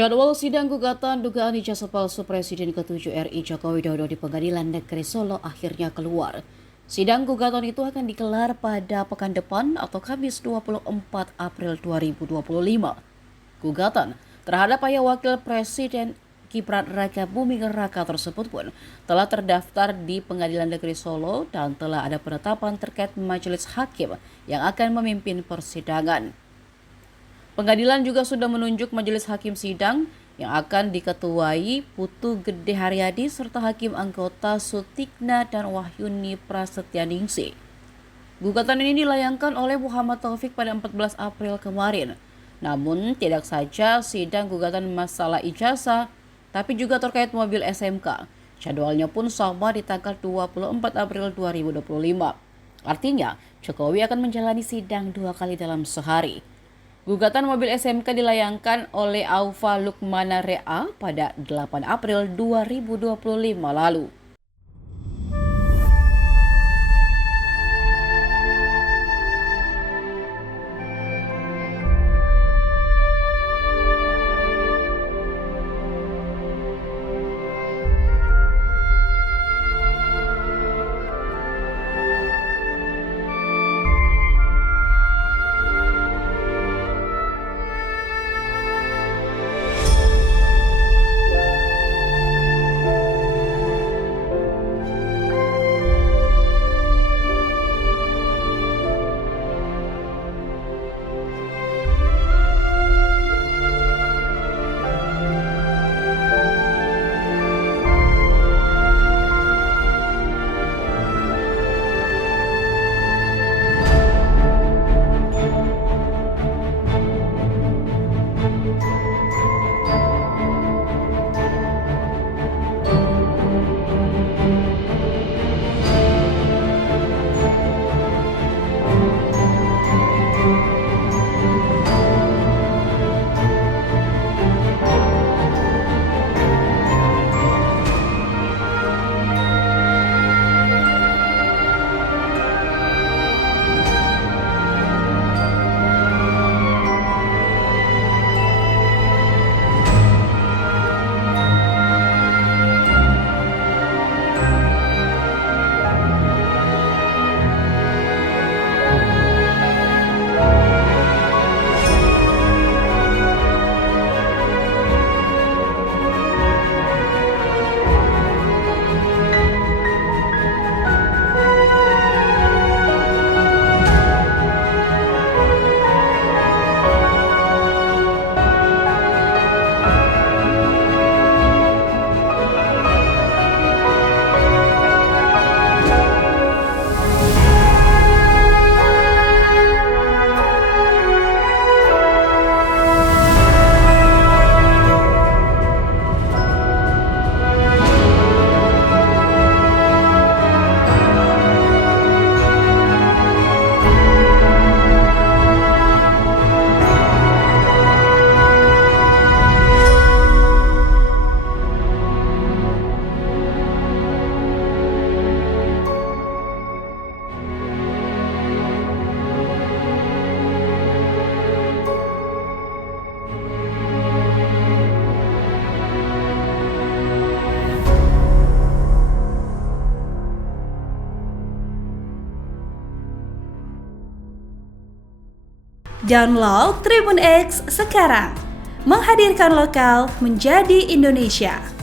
Jadwal sidang gugatan dugaan ijazah palsu Presiden ke-7 RI Joko Widodo di Pengadilan Negeri Solo akhirnya keluar. Sidang gugatan itu akan digelar pada pekan depan atau Kamis 24 April 2025. Gugatan terhadap ayah Wakil Presiden Gibran Raka Buming Raka tersebut pun telah terdaftar di Pengadilan Negeri Solo dan telah ada penetapan terkait majelis hakim yang akan memimpin persidangan. Pengadilan juga sudah menunjuk majelis hakim sidang yang akan diketuai Putu Gede Haryadi serta hakim anggota Sutikna dan Wahyuni Prasetyaningsih. Gugatan ini dilayangkan oleh Muhammad Taufik pada 14 April kemarin. Namun tidak saja sidang gugatan masalah ijazah, tapi juga terkait mobil SMK. Jadwalnya pun sama di tanggal 24 April 2025. Artinya, Jokowi akan menjalani sidang 2 kali dalam sehari. Gugatan mobil SMK dilayangkan oleh Aufa Lukmana Rea pada 8 April 2025 lalu. Download Tribun X sekarang, menghadirkan lokal menjadi Indonesia.